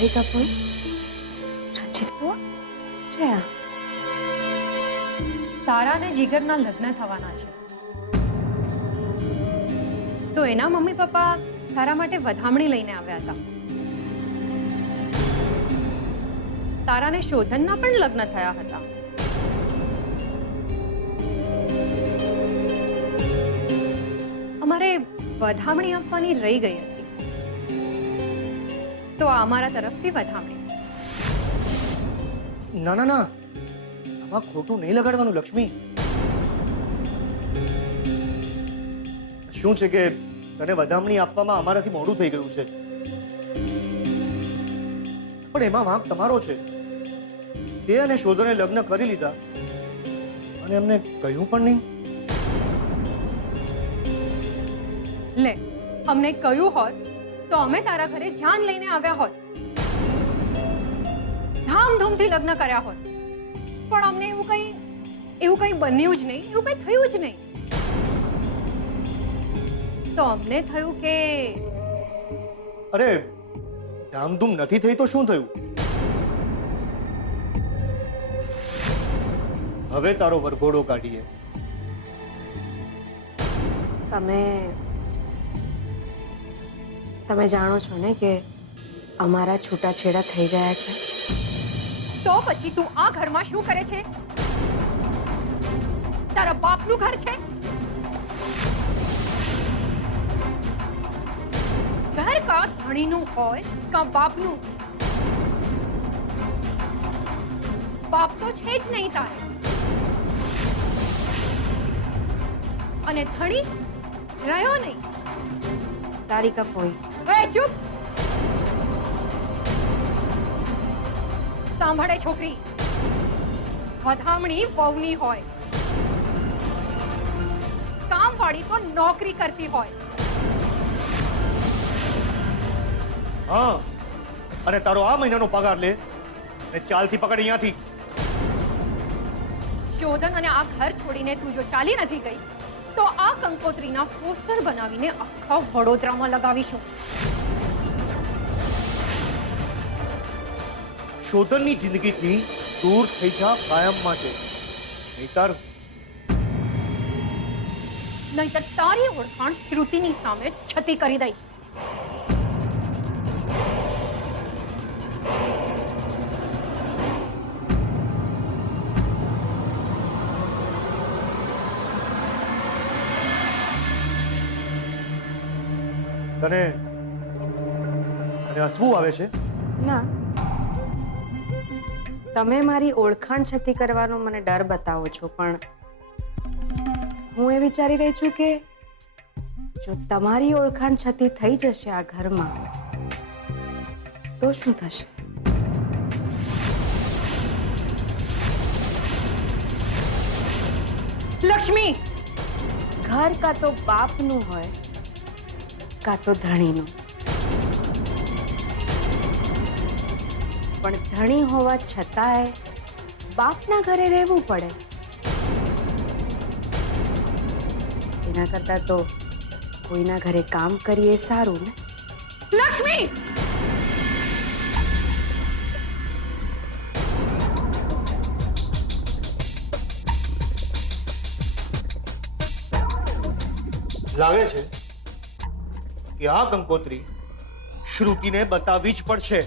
સારિકા પણ રંજીત બુઆ છે આ? તારા અને જીગરના લગ્ન થવાના છે, તો એના મમ્મી પપ્પા તારા માટે વધામણી લઈને આવ્યા હતા. તારા ને શોધનના પણ લગ્ન થયા હતા. અમારે વધામણી આપવાની રહી ગઈ હતી, તો આ અમારા તરફથી વધામણી. ના ના ના, આમાં ખોટું નહીં લગાડવાનું લક્ષ્મી. શું છે કે તને વધામણી આપવામાં અમારાથી મોડું થઈ ગયું છે, પણ એમાં વાંક તમારો છે. તે અને શોધને લગ્ન કરી લીધા અને એમને કહ્યું પણ નહીં. લે, અમને કહ્યું હોત તો અમે તારા ઘરે જાન લઈને આવ્યા હોત, ધામધૂમથી લગ્ન કર્યા હોત. પણ અમને એવું કંઈ બન્યું જ નહીં, એવું કંઈ થયું જ નહીં. તો અમને થયું કે અરે ધામધૂમ નથી થઈ તો શું થયું? હવે તારો વરઘોડો કાઢીએ. તમે જાણો છો ને કે અમારા છૂટાછેડા થઈ ગયા છે. તો પછી તું આ ઘરમાં શું કરે છે? તારા બાપનું ઘર છે? ઘર કા ધણીનું હોય કા બાપનું? બાપ તો છે જ નહીં તારે, અને ધણી રહ્યો નહીં. સારિકા ફોઈ, એ ચૂપ! સાંભળે છોકરી, વધામણી વહુની હોય, કામવાળી તો નોકરી કરતી હોય. હા, અને તારો આ મહિનાનો પગાર લે અને ચાલથી પકડ અહીંયાથી. શોધન અને આ ઘર છોડીને તું જો ચાલી નથી ગઈ તો આ કંકોત્રીના પોસ્ટર બનાવીને આખા વડોદરામાં લગાવીશું. શોધનની જિંદગીથી દૂર થઈ જા કાયમ માટે, નહીતર તારી ઓળખાણ શ્રુતિની સામે છતી કરી દઈશ. તને હસવું આવે છે? ના, તમે મારી ઓળખાણ છતી કરવાનો મને ડર બતાવો છો, પણ હું એ વિચારી રહી છું કે જો તમારી ઓળખાણ છતી થઈ જશે આ ઘરમાં તો શું થશે? લક્ષ્મી, ઘર કાં તો બાપનું હોય કાં તો ધણીનું, પણ ધણી હોવા છતાંય બાપના ઘરે રહેવું પડે. એના કરતાં તો કોઈના ઘરે કામ કરીએ સારું ને. લક્ષ્મી! લાગે છે કે આ કંકોત્રી શ્રુતિને બતાવવી જ પડશે.